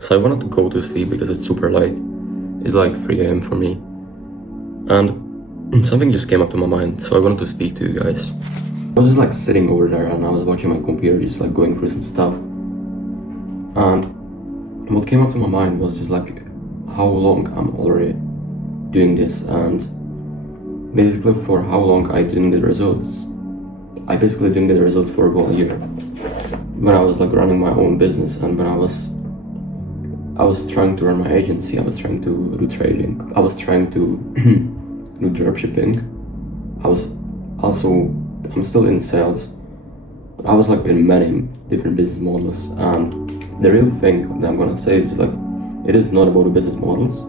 So I wanted to go to sleep because it's super late. It's like 3 a.m. for me. And something just came up to my mind, so I wanted to speak to you guys. I was just like sitting over there and I was watching my computer, just like going through some stuff. And what came up to my mind was just like how long I'm already doing this, and basically for how long I didn't get results. I basically didn't get the results for a whole year. When I was like running my own business, and when I was trying to run my agency, I was trying to do trading, I was trying to do dropshipping. I'm still in sales, but I was like in many different business models. And the real thing that I'm gonna say is like, it is not about the business models,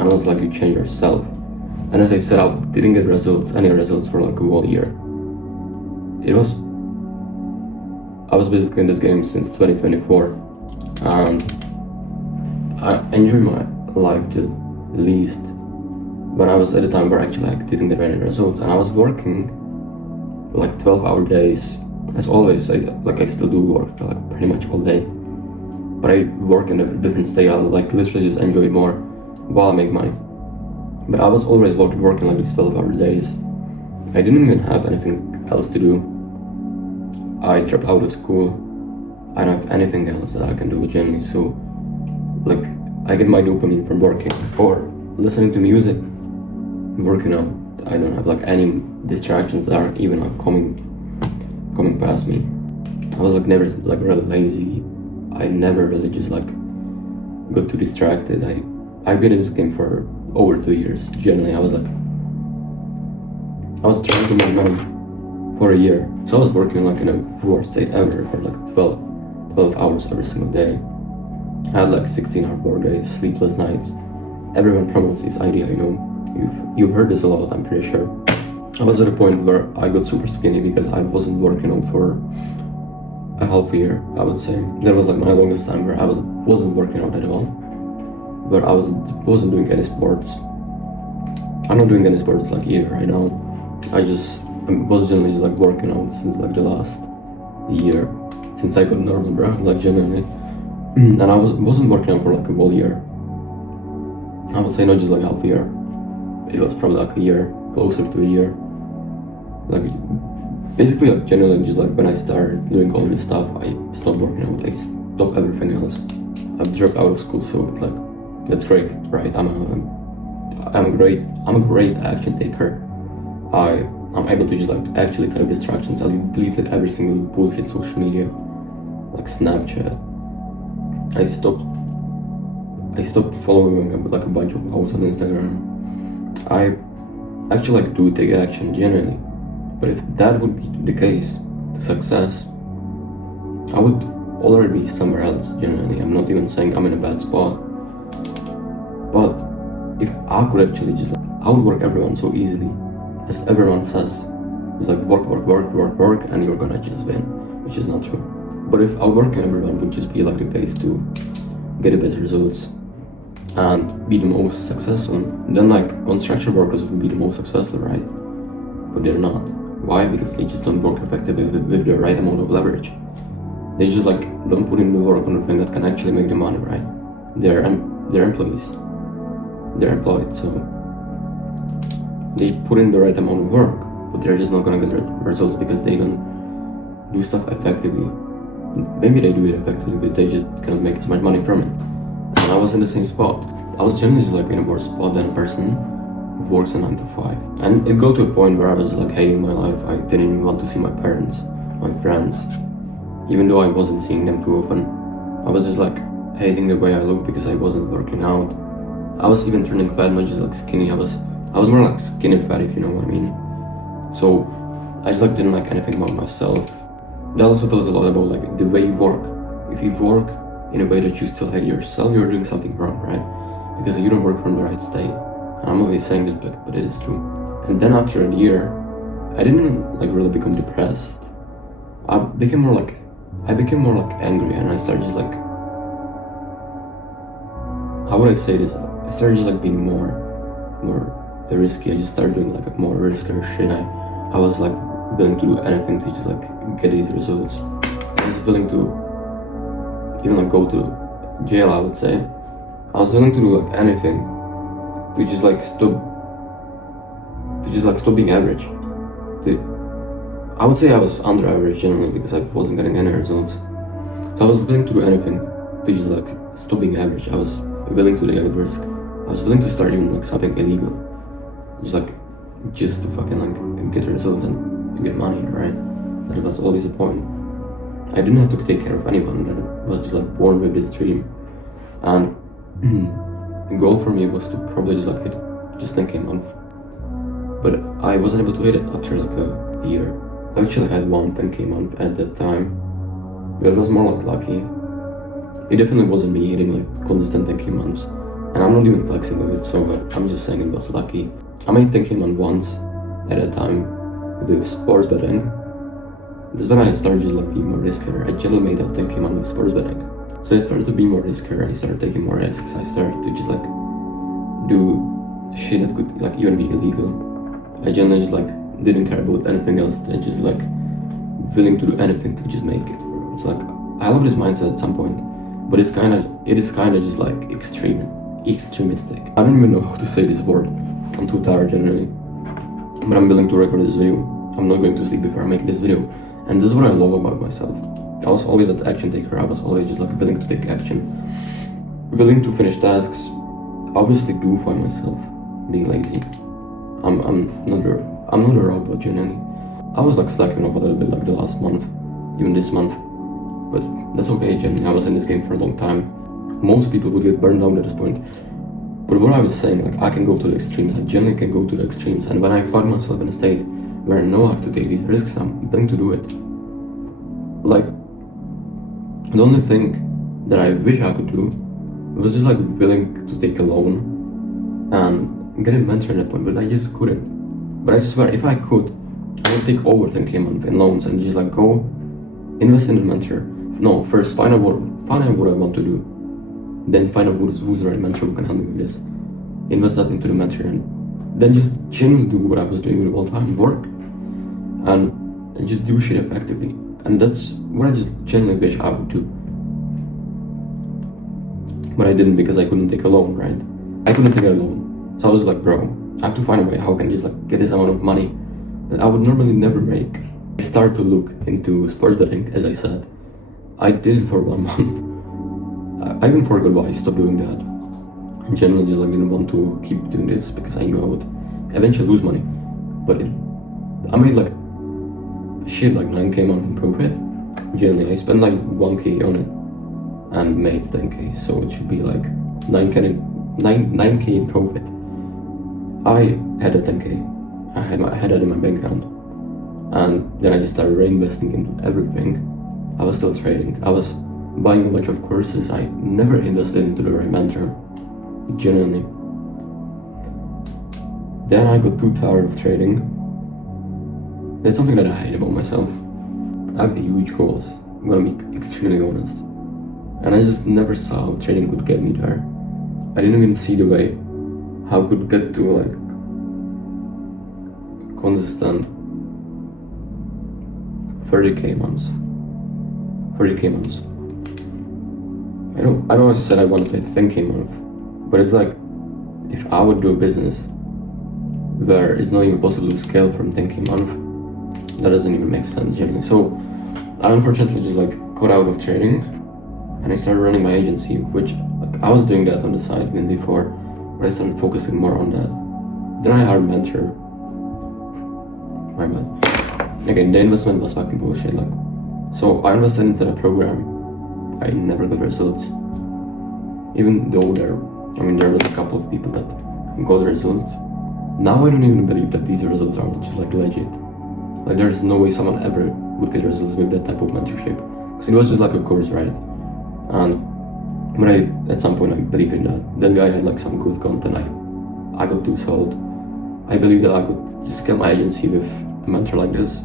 unless like you change yourself. And as I said, I didn't get any results for like a whole year. I was basically in this game since 2024, and I enjoy my life to the least. When I was at a time where actually I didn't get any results, and I was working like 12-hour days. As always, I still do work like pretty much all day, but I work in a different state. I like literally just enjoy it more while I make money. But I was always working like these 12-hour days. I didn't even have anything else to do. I dropped out of school. I don't have anything else that I can do generally, so like I get my dopamine from working or listening to music, working out. I don't have like any distractions that are even like coming past me. I was like never like really lazy. I never really just like got too distracted. I've been in this game for over 2 years. Generally, I was trying to make money for a year. So I was working like in a worst state ever for like 12 hours every single day. I had like 16-hour work days, sleepless nights. Everyone promotes this idea, you know. You've heard this a lot, I'm pretty sure. I was at a point where I got super skinny because I wasn't working out for a half a year, I would say. That was like my longest time where I wasn't working out at all. But I wasn't doing any sports. I'm not doing any sports like either right now. I was generally just like working out since like the last year, since I got normal, bro, like genuinely. And I wasn't working out for like a whole year. I would say not just like half a year. It was probably like a year, closer to a year. Like basically like generally just like when I started doing all this stuff, I stopped working out. I stopped everything else. I've dropped out of school, so it's like that's great, right? I'm a great action taker. I'm able to just like actually cut off distractions. I deleted every single bullshit social media, like Snapchat. I stopped following like a bunch of posts on Instagram. I actually like do take action genuinely. But if that would be the case to success, I would already be somewhere else genuinely. I'm not even saying I'm in a bad spot. But if I could actually just like, I would work everyone so easily. As everyone says, it's like work, and you're gonna just win, which is not true. But if our work and everyone would just be like the case to get the best results and be the most successful, then like construction workers would be the most successful, right? But they're not. Why? Because they just don't work effectively with the right amount of leverage. They just like don't put in the work on the thing that can actually make the money, right? They're employees. They're employed, so they put in the right amount of work, but they're just not gonna get the results because they don't do stuff effectively. Maybe they do it effectively, but they just can't make as much money from it. And I was in the same spot. I was generally just like in a worse spot than a person who works a 9 to 5. And it got to a point where I was like hating my life. I didn't even want to see my parents, my friends, even though I wasn't seeing them too often. I was just like hating the way I looked because I wasn't working out. I was even turning fat, not just like skinny. I was more like skinny fat, if you know what I mean. So I just like didn't like anything about myself. That also tells a lot about like the way you work. If you work in a way that you still hate yourself, you're doing something wrong, right? Because you don't work from the right state. And I'm always saying this, but it is true. And then after a year, I didn't like really become depressed. I became more like angry, and I started just like, how would I say this? I started just like being more risky. I just started doing like more riskier shit. I was like willing to do anything to just like get these results. I was willing to even like go to jail, I would say. I was willing to do like anything to just like stop being average. I would say I was under average generally because I wasn't getting any results. So I was willing to do anything to just like stop being average. I was willing to take a risk. I was willing to start even like something illegal. Just to fucking like get results and get money, right? That was always the point. I didn't have to take care of anyone. I was just like born with this dream. And the goal for me was to probably just like hit just 10k a month. But I wasn't able to hit it after like a year. I actually had one 10k month at that time, but it was more like lucky. It definitely wasn't me hitting like consistent 10k months, and I'm not even flexing with it, so I'm just saying it was lucky. I made 10k month once at a time with sports betting. That's when I started just like being more riskier. I generally made out 10k month with sports betting. So I started to be more riskier, I started taking more risks, I started to just like do shit that could like even be illegal. I generally just like didn't care about anything else than just like willing to do anything to just make it. It's like I love this mindset at some point, but it is kind of just like extremistic. I don't even know how to say this word. I'm too tired generally, but I'm willing to record this video. I'm not going to sleep before I make this video, and this is what I love about myself. I was always an action taker. I was always just like willing to take action, willing to finish tasks. Obviously, do find myself being lazy. I'm not a robot generally. I was like slacking off a little bit like the last month, even this month, but that's okay generally. I was in this game for a long time. Most people would get burned out at this point. But what I was saying, like I can go to the extremes. I generally can go to the extremes, and when I find myself in a state where I know I have to take these risks, I'm willing to do it. Like the only thing that I wish I could do was just like willing to take a loan and get a mentor at that point, but I just couldn't. But I swear, if I could, I would take over 10k a month in loans and just like go invest in the mentor. No, first find out what I want to do, then find out who's the right mentor who can help me with this. Invest that into the mentor, and then just genuinely do what I was doing with all time, work, and just do shit effectively. And that's what I just genuinely wish I would do. But I didn't because I couldn't take a loan, right? I couldn't take a loan. So I was like, bro, I have to find a way how I can just like get this amount of money that I would normally never make. I started to look into sports betting, as I said. I did it for 1 month. I even forgot why I stopped doing that. I generally just like didn't want to keep doing this because I knew I would eventually lose money. But I made like shit like 9k a month in profit. Generally, I spent like 1k on it and made 10k, so it should be like 9k in profit. I had a 10k. I had it in my bank account, and then I just started reinvesting into everything. I was still trading. I was buying a bunch of courses. I never invested into the right mentor. Genuinely. Then I got too tired of trading. That's something that I hate about myself. I have huge goals, I'm gonna be extremely honest. And I just never saw how trading could get me there. I didn't even see the way how I could get to like consistent 30k months. 30k months. I know I said I wanted to hit 10k month, but it's like if I would do a business where it's not even possible to scale from 10k month, that doesn't even make sense generally. So I unfortunately just like got out of trading and I started running my agency, which like I was doing that on the side even before, but I started focusing more on that. Then I hired a mentor. My bad. Again, the investment was fucking bullshit. Like, so I invested into the program. I never got results. Even though there was a couple of people that got the results. Now I don't even believe that these results are just like legit. Like there's no way someone ever would get results with that type of mentorship. Because it was just like a course, right? But at some point I believed in that. That guy had like some good content. I got too sold. I believe that I could just scale my agency with a mentor like this.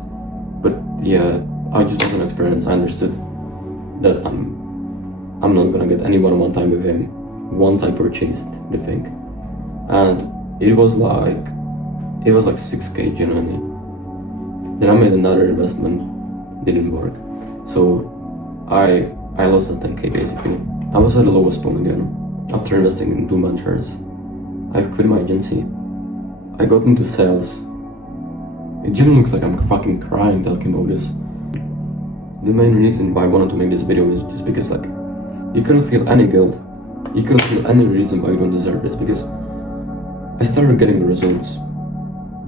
But yeah, I just wasn't experienced. I understood that I'm not gonna get any one-on-one time with him once I purchased the thing. And it was like 6k genuinely. Then I made another investment, didn't work. So I lost the 10k basically. I was at the lowest point again. After investing in 2 ventures, I quit my agency. I got into sales. It genuinely looks like I'm fucking crying talking about this. The main reason why I wanted to make this video is just because like, you couldn't feel any guilt. You couldn't feel any reason why you don't deserve this, because I started getting the results.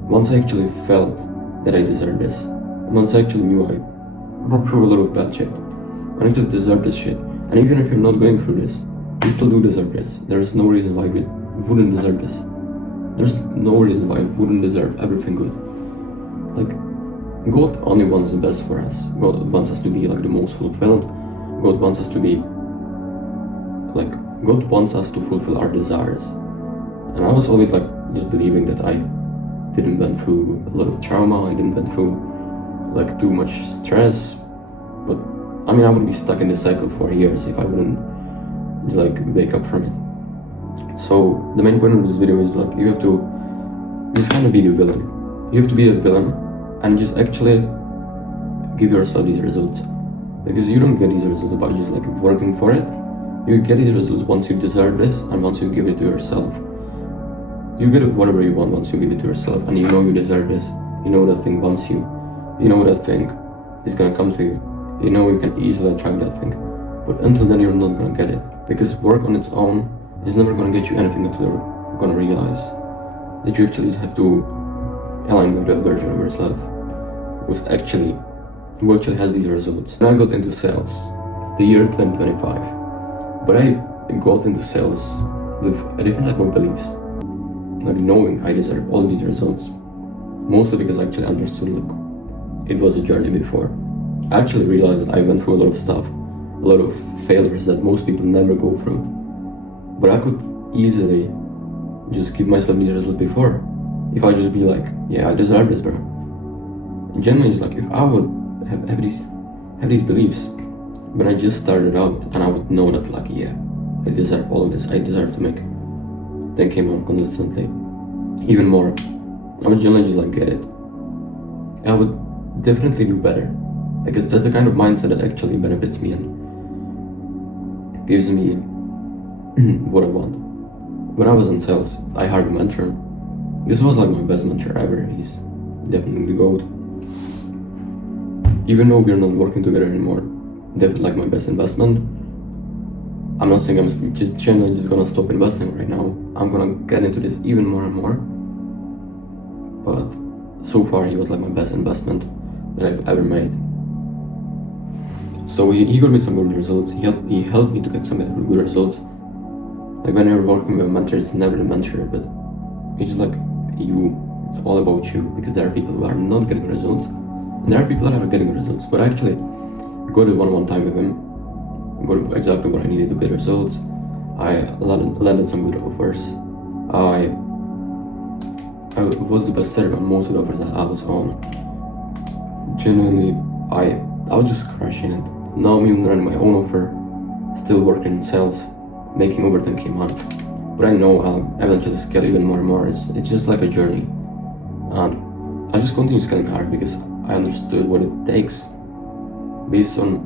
Once I actually felt that I deserved this, once I actually knew I went through a lot of bad shit, I actually deserve this shit. And even if you're not going through this, you still do deserve this. There's no reason why you wouldn't deserve this. There's no reason why you wouldn't deserve everything good. Like, God only wants the best for us. God wants us to be like the most fulfilled. God wants us to be like, God wants us to fulfill our desires. And I was always like just believing that I didn't went through a lot of trauma, I didn't went through like too much stress. But I mean, I would be stuck in this cycle for years if I wouldn't just like wake up from it. So the main point of this video is like, you have to just kind of be the villain. You have to be a villain and just actually give yourself these results, because you don't get these results by just like working for it. You get these results once you deserve this and once you give it to yourself. You get whatever you want once you give it to yourself, and you know you deserve this. You know that thing wants you. You know that thing is gonna come to you. You know you can easily attract that thing. But until then, you're not gonna get it, because work on its own is never gonna get you anything until you're gonna realize that you actually just have to align with that version of yourself who actually has these results. And I got into sales the year 2025. But I got into sales with a different type of beliefs, like knowing I deserve all these results, mostly because I actually understood like it was a journey before. I actually realized that I went through a lot of stuff, a lot of failures that most people never go through. But I could easily just give myself these results before, if I just be like, yeah, I deserve this, bro. And generally, it's like if I would have these beliefs when I just started out, and I would know that like, yeah, I deserve all of this, I deserve to make 10K a month consistently, even more. I would generally just like get it. I would definitely do better, because that's the kind of mindset that actually benefits me and gives me what I want. When I was in sales, I hired a mentor. This was like my best mentor ever. He's definitely the GOAT. Even though we're not working together anymore, definitely like my best investment. I'm not saying I'm just generally just gonna stop investing right now. I'm gonna get into this even more and more. But so far, he was like my best investment that I've ever made. So he got me some good results. He helped me to get some good results. Like when you're working with a mentor, it's never the mentor, but it's like you. It's all about you, because there are people who are not getting results, and there are people that are getting results. But I actually got a one-on-one time with him, got exactly what I needed to get results. I landed some good offers. I was the best seller on most of the offers that I was on. Genuinely, I was just crushing it. Now I'm even running my own offer, still working in sales, making over 10K a month. But I know I'll eventually scale even more and more. It's just like a journey. And I just continue scaling hard because I understood what it takes based on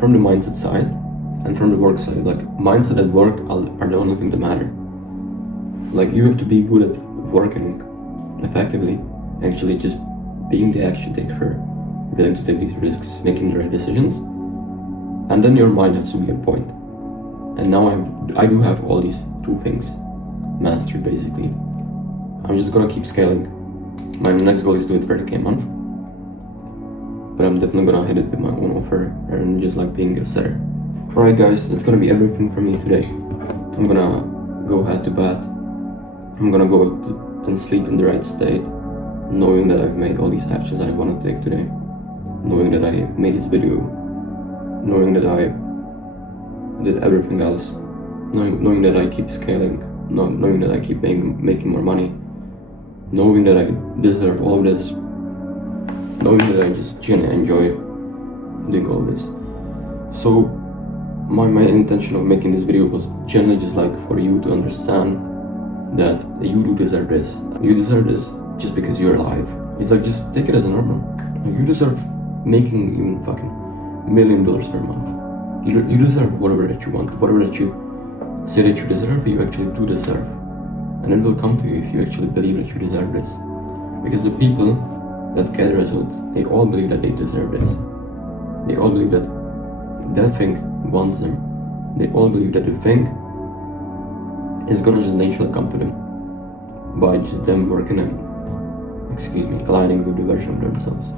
from the mindset side and from the work side. Like mindset and work are the only thing that matter. Like you have to be good at working effectively, actually just being the action taker, willing to take these risks, making the right decisions, and then your mind has to be on point. And now I do have all these two things mastered basically. I'm just gonna keep scaling. My next goal is to hit 30K a month, but I'm definitely gonna hit it with my own offer rather than just like being a seller. Alright guys, that's gonna be everything from me today. I'm gonna go head to bed. I'm gonna go out and sleep in the right state, knowing that I've made all these actions that I want to take today, knowing that I made this video, knowing that I did everything else, knowing that I keep scaling, knowing that I keep making more money, knowing that I deserve all of this, knowing that I just genuinely enjoy doing all of this. So my main intention of making this video was generally just like for you to understand that you do deserve this. You deserve this just because you're alive. It's like, just take it as a normal. You deserve making even fucking $1 million per month. You deserve whatever that you want, whatever that you say that you deserve, you actually do deserve. And it will come to you if you actually believe that you deserve this. Because the people that get results, they all believe that they deserve this. They all believe that that thing wants them. They all believe that the thing is gonna just naturally come to them by just them working and, aligning with the version of themselves.